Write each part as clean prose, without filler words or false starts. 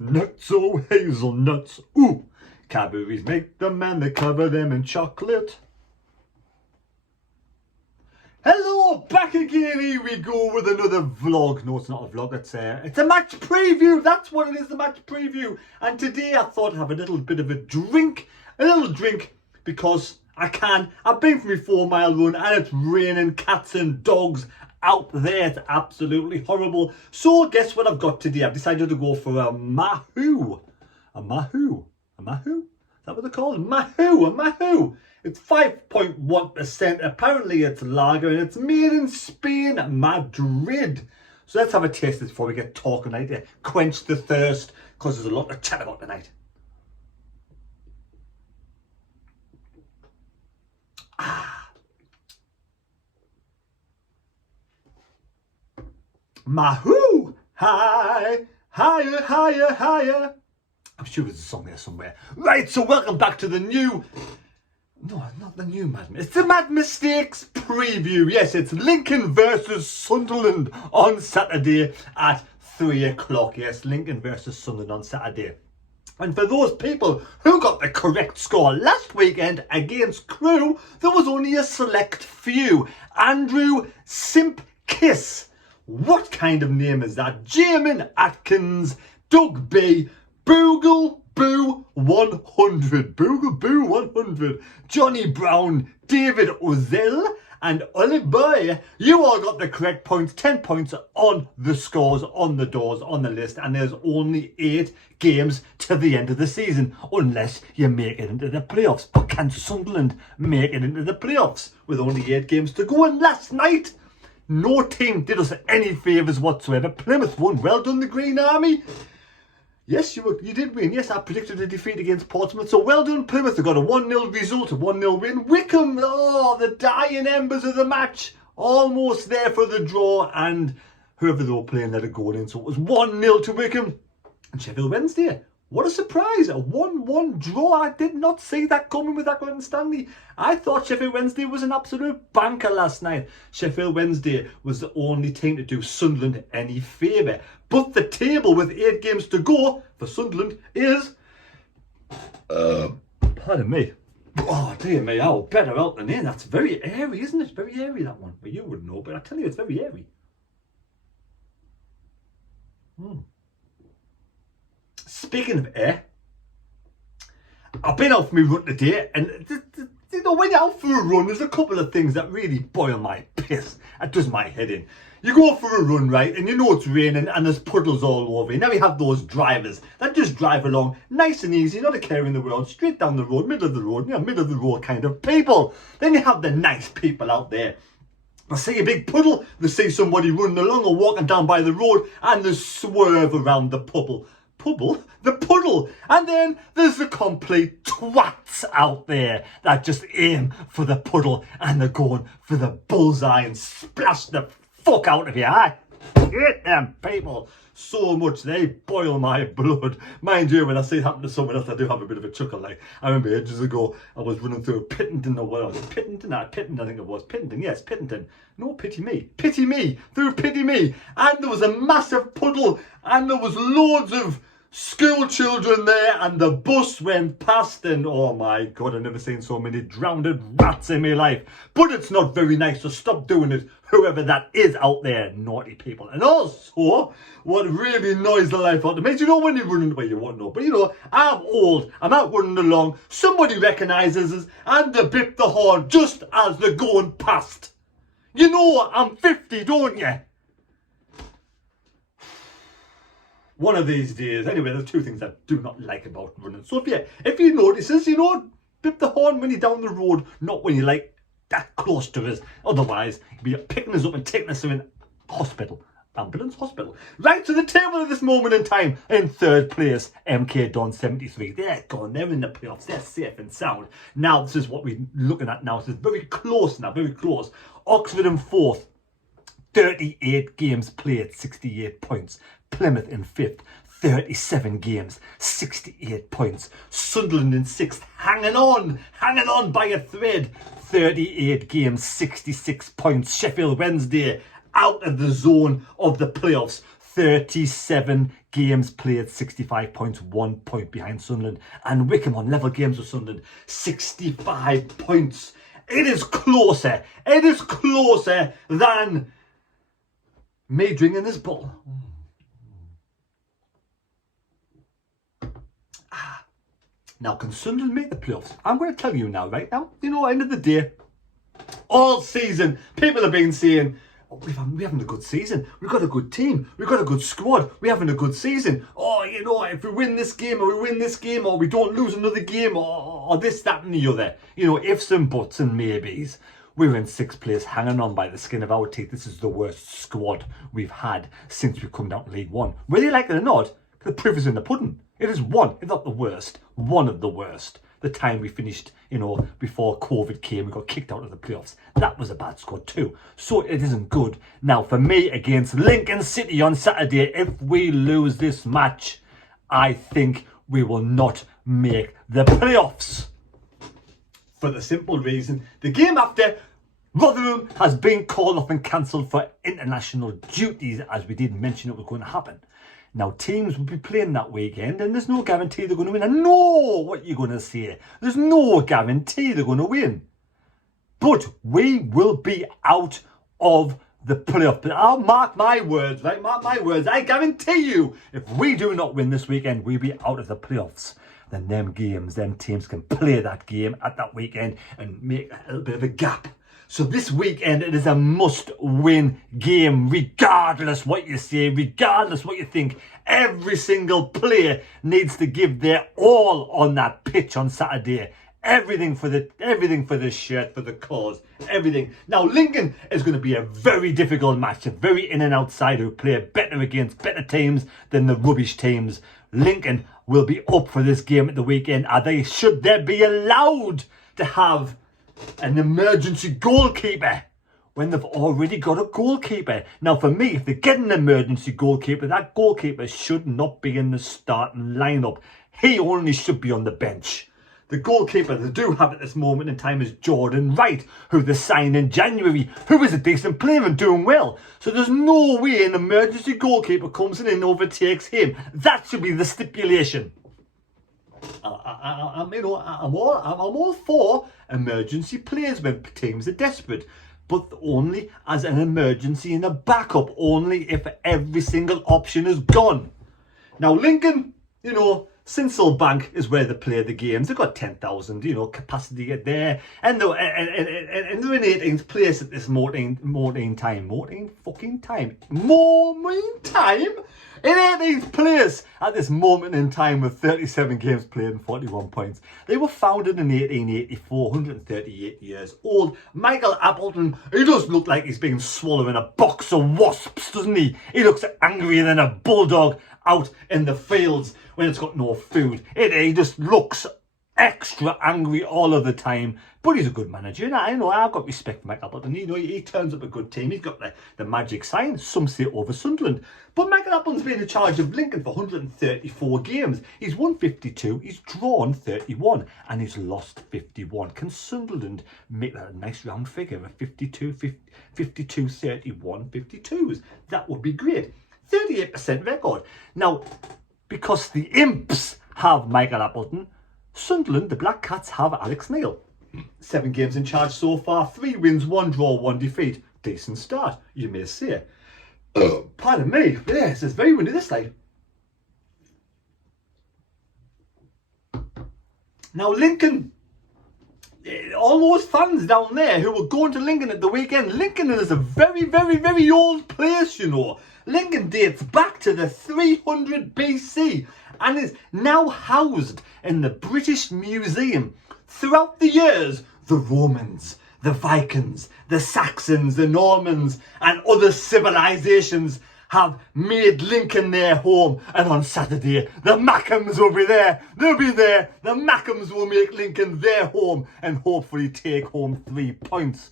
Nuts, oh hazelnuts, ooh. Cadbury's make them and they cover them in chocolate. Hello, back again, here we go with another vlog. No, it's not a vlog, it's a match preview. That's what it is, the match preview. And today I thought I'd have a little bit of a drink, because I can. I've been for my 4-mile run and it's raining cats and dogs out there. It's absolutely horrible. So guess what I've got today? I've decided to go for a Mahou. A Mahou? A Mahou? Is that what they're called? Mahou, a Mahou. It's 5.1%. Apparently it's lager and it's made in Spain, Madrid. So let's have a taste before we get talking right there. Quench the thirst, because there's a lot to chat about tonight. Mahou! High, higher, higher, higher. I'm sure there's a song there somewhere. Right, so welcome back to the new... No, not the new Mad... It's the Mad Mistakes preview. Yes, it's Lincoln versus Sunderland on Saturday at 3 o'clock. Yes, Lincoln versus Sunderland on Saturday. And for those people who got the correct score last weekend against Crewe, there was only a select few. Andrew Simp Kiss. What kind of name is that? Jamin Atkins, Doug B, Boogle Boo 100, Boogle Boo 100, Johnny Brown, David Ozell, and Ollie Boy. You all got the correct points, 10 points on the scores, on the doors, on the list, and there's only 8 games to the end of the season, unless you make it into the playoffs. But can Sunderland make it into the playoffs with only 8 games to go? And last night, no team did us any favours whatsoever. Plymouth won. Well done, the Green Army. Yes, you did win. Yes, I predicted a defeat against Portsmouth. So well done, Plymouth. They got a 1-0 result, a 1-0 win. Wickham, oh, the dying embers of the match. Almost there for the draw. And whoever they were playing let it go in. So it was 1-0 to Wickham. And Sheffield Wednesday, what a surprise. A 1-1 draw. I did not see that coming with Accrington and Stanley. I thought Sheffield Wednesday was an absolute banker last night. Sheffield Wednesday was the only team to do Sunderland any favour. But the table with 8 games to go for Sunderland is... pardon me. Oh, dear me, how better out than in. That's very airy, isn't it? Very airy, that one. Well, you wouldn't know, but I tell you, it's very airy. Speaking of air, I've been out for my run today, and you know, when you're out for a run, there's a couple of things that really boil my piss. That does my head in. You go for a run, right, and you know it's raining and there's puddles all over you. Now you have those drivers that just drive along nice and easy, not a care in the world, straight down the road, middle of the road, middle of the road kind of people. Then you have the nice people out there. They see a big puddle, they see somebody running along or walking down by the road, and they swerve around the puddle. The puddle. And then there's the complete twats out there that just aim for the puddle and they're going for the bullseye and splash the fuck out of you. I hate them people so much. They boil my blood. Mind you, when I see it happen to someone else, I do have a bit of a chuckle. Like, I remember ages ago, I was running through Pittington, or what was it? Pittington? Pittington, I think it was. Pittington, yes, Pittington. No, Pity Me, through Pity Me. And there was a massive puddle and there was loads of school children there, and the bus went past, and oh my god, I've never seen so many drowned rats in my life. But it's not very nice, so stop doing it, whoever that is out there, naughty people. And also, what really annoys the life out of me, you know, when you're running, well, you won't know, but you know, I'm old, I'm out running along, somebody recognises us, and they bip the horn just as they're going past. You know I'm 50, don't you? One of these days. Anyway, there's 2 things I do not like about running. So if you notice, you know, bip the horn when you're down the road, not when you're like that close to us. Otherwise, you'll be picking us up and taking us to an hospital. Ambulance hospital. Right to the table at this moment in time. In 3rd place, MK Don 73. They're gone. They're in the playoffs. They're safe and sound. Now, this is what we're looking at now. So it's very close now. Very close. Oxford in 4th. 38 games played, 68 points. Plymouth in 5th, 37 games, 68 points. Sunderland in 6th, hanging on by a thread. 38 games, 66 points. Sheffield Wednesday out of the zone of the playoffs, 37 games played, 65 points, 1 point behind Sunderland. And Wickham on level games with Sunderland, 65 points. It is closer than me drinking this bottle. Now, can Sunderland make the playoffs? I'm going to tell you now, right now. You know, end of the day, all season, people have been saying, oh, we're having a good season. We've got a good team. We've got a good squad. We're having a good season. Oh, you know, if we win this game or we win this game or we don't lose another game or this, that and the other. You know, ifs and buts and maybes. We're in 6th place, hanging on by the skin of our teeth. This is the worst squad we've had since we've come down to League One. Whether you like it or not, the proof is in the pudding. It is one, if not the worst, one of the worst. The time we finished, you know, before COVID came, we got kicked out of the playoffs. That was a bad squad too. So it isn't good. Now, for me, against Lincoln City on Saturday, if we lose this match, I think we will not make the playoffs. For the simple reason, the game after, Rotherham has been called off and cancelled for international duties, as we did mention it was going to happen. Now, teams will be playing that weekend, and there's no guarantee they're going to win. I know what you're going to say. There's no guarantee they're going to win. But we will be out of the playoff. But I'll mark my words, right? Mark my words. I guarantee you, if we do not win this weekend, we'll be out of the playoffs. Then them teams can play that game at that weekend and make a little bit of a gap. So this weekend, it is a must-win game, regardless what you say, regardless what you think. Every single player needs to give their all on that pitch on Saturday. Everything for the shirt, for the cause, everything. Now, Lincoln is going to be a very difficult match, a very in and out side who play better against better teams than the rubbish teams. Lincoln will be up for this game at the weekend. Should they be allowed to have an emergency goalkeeper when they've already got a goalkeeper? Now, for me, if they get an emergency goalkeeper, that goalkeeper should not be in the starting lineup. He only should be on the bench. The goalkeeper they do have at this moment in time is Jordan Wright, who they signed in January, who is a decent player and doing well. So there's no way an emergency goalkeeper comes in and overtakes him. That should be the stipulation. I'm all for emergency players when teams are desperate, but only as an emergency and a backup, only if every single option is gone. Now, Lincoln, you know, Sincil Bank is where they play the games. They've got 10,000, you know, capacity there, and they're in 18th place at this morning time. In 18th place at this moment in time with 37 games played and 41 points. They were founded in 1884, 138 years old. Michael Appleton, he does look like he's been swallowed in a box of wasps, doesn't he? He looks angrier than a bulldog out in the fields when it's got no food. He just looks extra angry all of the time. But he's a good manager, and I've got respect for Mike Appleton. You know, he turns up a good team. He's got the magic sign, some say over Sunderland. But Michael Appleton's been in charge of Lincoln for 134 games. He's won 52, he's drawn 31, and he's lost 51. Can Sunderland make that a nice round figure of 52, 31, 52s? That would be great. 38% record. Now, because the Imps have Michael Appleton, Sunderland, the Black Cats, have Alex Neil. 7 games in charge so far, 3 wins, 1 draw, 1 defeat. Decent start, you may say. Pardon me, yes, it's very windy this side. Now, Lincoln, all those fans down there who were going to Lincoln at the weekend, Lincoln is a very, very, very old place, you know. Lincoln dates back to the 300 BC and is now housed in the British Museum. Throughout the years, the Romans, the Vikings, the Saxons, the Normans and other civilizations have made Lincoln their home. And on Saturday, the Mackhams will be there. They'll be there. The Mackhams will make Lincoln their home and hopefully take home 3 points.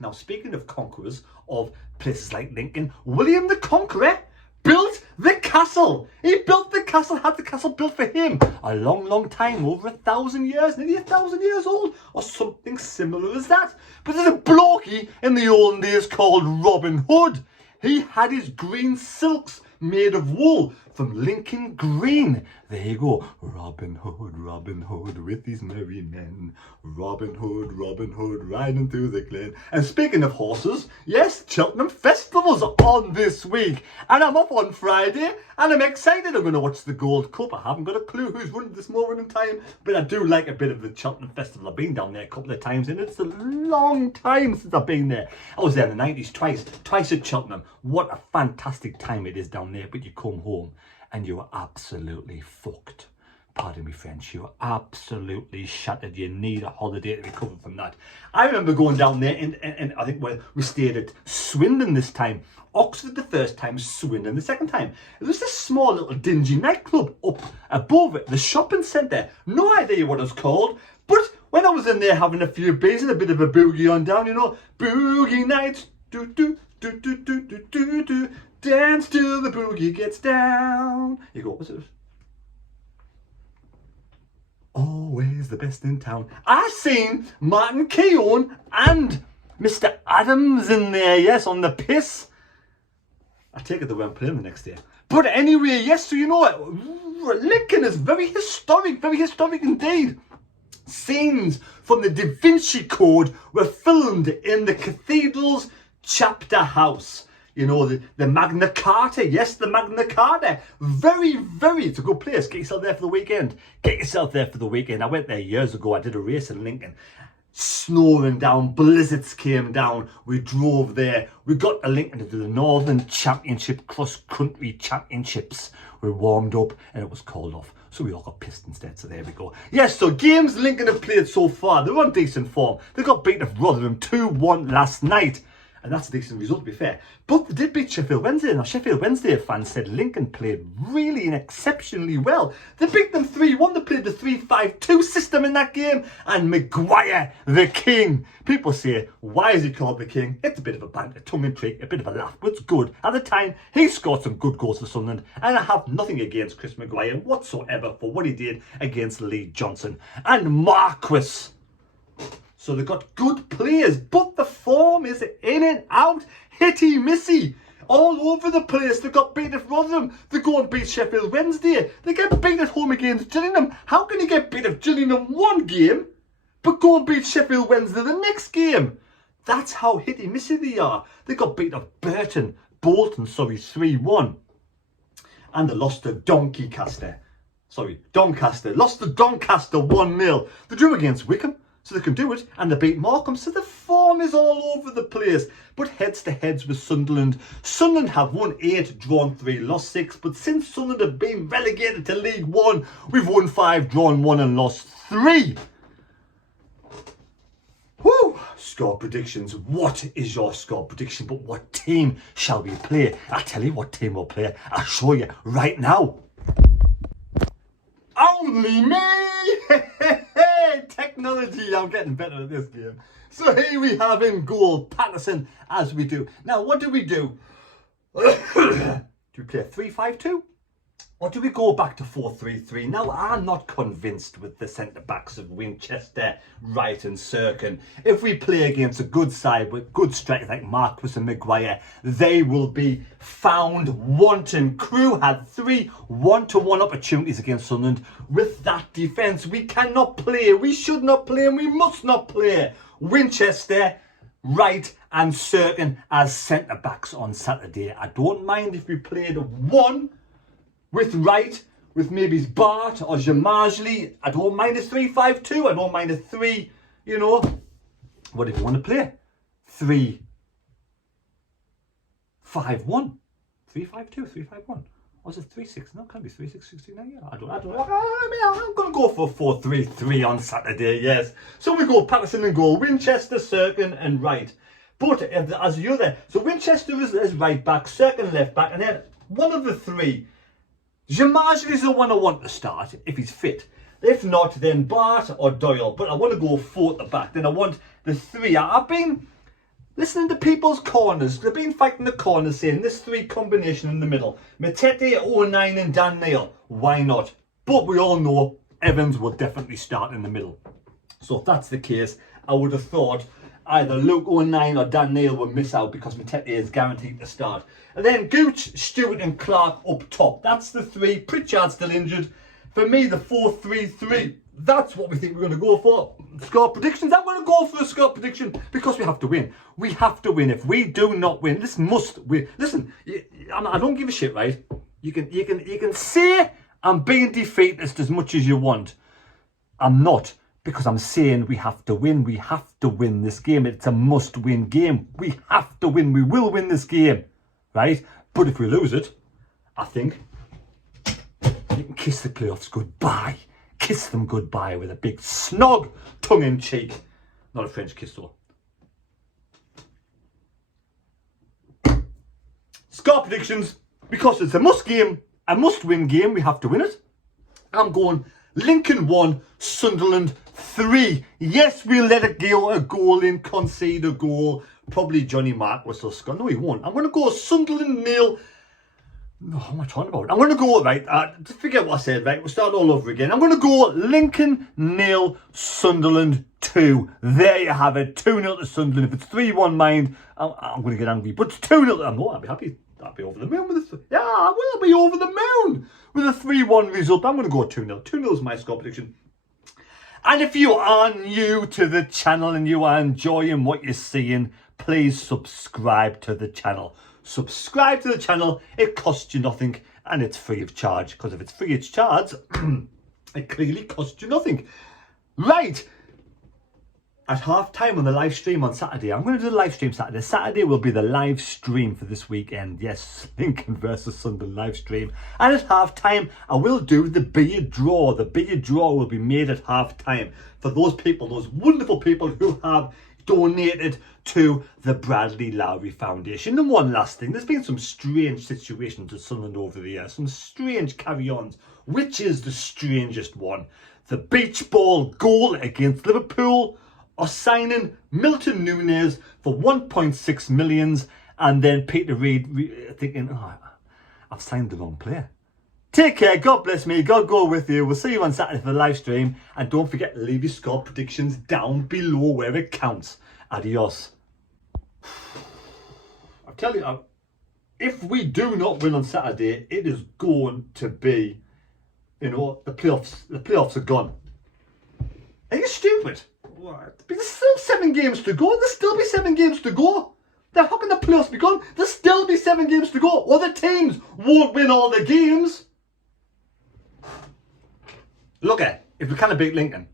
Now, speaking of conquerors of places like Lincoln, William the Conqueror built the castle. He built the castle, had the castle built for him a long, long time, over 1,000 years, nearly 1,000 years old, or something similar as that. But there's a blokey in the olden days called Robin Hood. He had his green silks made of wool from Lincoln Green. There you go. Robin Hood with his merry men. Robin Hood riding through the glen. And speaking of horses, yes, Cheltenham Festival's on this week. And I'm up on Friday and I'm excited. I'm going to watch the Gold Cup. I haven't got a clue who's running this moment in time, but I do like a bit of the Cheltenham Festival. I've been down there a couple of times and it's a long time since I've been there. I was there in the 90s twice at Cheltenham. What a fantastic time it is down there, but you come home and you are absolutely fucked. Pardon me French, you're absolutely shattered. You need a holiday to recover from that. I remember going down there and I think we stayed at Swindon this time. Oxford the first time, Swindon the second time. It was this small little dingy nightclub up above it, the shopping centre. No idea what it's called, but when I was in there having a few beers and a bit of a boogie on down, you know, boogie nights, do do do do do do do do, dance till the boogie gets down. You go, what's it? Always the best in town. I seen Martin Keown and Mr. Adams in there, yes, on the piss. I take it they weren't playing the next day. But anyway, yes, so you know what? Lincoln is very historic indeed. Scenes from the Da Vinci Code were filmed in the cathedral's chapter house. You know, the Magna Carta. Yes, the Magna Carta. Very, it's a good place. Get yourself there for the weekend. I went there years ago. I did a race in Lincoln. Snowing down, blizzards came down. We drove there. We got to Lincoln to do the Northern Championship cross-country championships. We warmed up and it was called off. So we all got pissed instead, so there we go. Yes, so games Lincoln have played so far, they're on decent form. They got beaten at Rotherham 2-1 last night. And that's a decent result, to be fair. But they did beat Sheffield Wednesday. Now, Sheffield Wednesday fans said Lincoln played really and exceptionally well. They beat them 3-1. They played the 3-5-2 system in that game. And Maguire, the king. People say, why is he called the king? It's a bit of a banter, tongue-in-cheek, a bit of a laugh, but it's good. At the time, he scored some good goals for Sunderland. And I have nothing against Chris Maguire whatsoever for what he did against Lee Johnson. And Marquis. So they've got good players, but the form is in and out, hitty missy, all over the place. They got beat at Rotherham. They go and beat Sheffield Wednesday. They get beat at home against Gillingham. How can you get beat at Gillingham one game, but go and beat Sheffield Wednesday the next game? That's how hitty missy they are. They got beat at Bolton 3-1. And they lost to Doncaster. Lost to Doncaster 1-0. They drew against Wickham. So they can do it, and they beat Morecambe. So the form is all over the place. But heads-to-heads with Sunderland. Sunderland have won 8, drawn 3, lost 6. But since Sunderland have been relegated to League One, we've won 5, drawn 1 and lost 3. Woo! Score predictions. What is your score prediction? But what team shall we play? I'll tell you what team we'll play. I'll show you right now. Only me! Technology, I'm getting better at this game. So here we have in goal Patterson, as we do. Now, what do we do? Do we play 3-5-2? Or do we go back to 4-3-3? Now, I'm not convinced with the centre-backs of Winchester, Wright and Serkin. If we play against a good side with good strikers like Marquis and Maguire, they will be found wanting. Crew had 3 1-to-1 opportunities against Sunderland. With that defence, we cannot play. We should not play and we must not play Winchester, Wright and Serkin as centre-backs on Saturday. I don't mind if we played 1 with Wright, with maybe Bart or Jamajli. I don't mind a 3-5-2. I don't mind a 3, you know. What if you want to play? 3-5-1. 3-5-2, 3-5-1. Or was it 3-6? No, it can't be 3-6-16. Yeah, I don't know. I mean, I'm going to go for 4-3-3 on Saturday, yes. So we go Patterson and goal. Winchester, Serkin and Wright. But as the other, so Winchester is right back, Serkin left back, and then one of the 3. Jamajli is the one I want to start, if he's fit. If not, then Bart or Doyle. But I want to go 4 at the back. Then I want the 3. I've been listening to people's corners. They've been fighting the corners saying this 3 combination in the middle. Matete, 09 and Dan Neil. Why not? But we all know Evans will definitely start in the middle. So if that's the case, I would have thought either Luke 09 or Dan Neil will miss out because Matete is guaranteed to start. And then Gooch, Stewart and Clark up top. That's the three. Pritchard still injured. For me, the 4-3-3. That's what we think we're going to go for. Score predictions. I'm going to go for a score prediction because we have to win. We have to win. If we do not win, this must win. Listen, I don't give a shit, right? You can say I'm being defeatist as much as you want. I'm not, because I'm saying we have to win. We have to win this game. It's a must-win game. We have to win. We will win this game, right? But if we lose it, I think you can kiss the playoffs goodbye. Kiss them goodbye with a big snog, tongue-in-cheek. Not a French kiss, though. Score predictions, because it's a must-win game. We have to win it. I'm going Lincoln 1, Sunderland 3. Yes, we'll let it go a goal in, concede a goal. Probably Johnny Marquis will score. No, he won't. I'm going to go Sunderland 0. No, what am I talking about? I'm going to go, right, just forget what I said, right? We'll start all over again. I'm going to go Lincoln 0, Sunderland 2. There you have it. 2-0 to Sunderland. If it's 3-1, mind, I'm going to get angry. But it's 2-0. I'll be happy. I'll be over the moon with this. Yeah, I will be over the moon with a 3-1 result. I'm going to go 2-0. 2-0 is my score prediction. And if you are new to the channel and you are enjoying what you're seeing, please subscribe to the channel. Subscribe to the channel. It costs you nothing and it's free of charge. Because if it's free of charge, it clearly costs you nothing. Right. At half time on the live stream on Saturday, I'm going to do the live stream Saturday. Saturday will be the live stream for this weekend. Yes, Lincoln versus Sunderland live stream. And at half time, I will do the beer draw. The beer draw will be made at half time for those people, those wonderful people who have donated to the Bradley Lowry Foundation. And one last thing, there's been some strange situations at Sunderland over the years, some strange carry-ons. Which is the strangest one? The beach ball goal against Liverpool, or signing Milton Nunes for 1.6 million, and then Peter Reid thinking, oh, I've signed the wrong player. Take care, God bless me, God go with you. We'll see you on Saturday for the live stream, and don't forget to leave your score predictions down below where it counts. Adios. I tell you, if we do not win on Saturday, it is going to be, you know, the playoffs are gone. Are you stupid? What? There's still 7 games to go. There'll still be 7 games to go. How can the playoffs be gone? There'll still be 7 games to go. Other teams won't win all the games. Look at, if we can't beat Lincoln,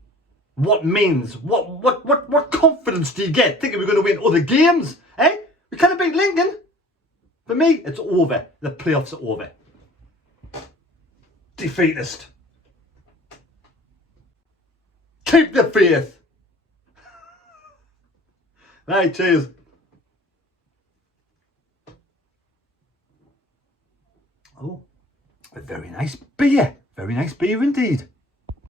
what confidence do you get thinking we're going to win other games? Eh? We can't beat Lincoln. For me, it's over. The playoffs are over. Defeatist. Keep the faith. Right, cheers. Oh, a very nice beer. Very nice beer indeed.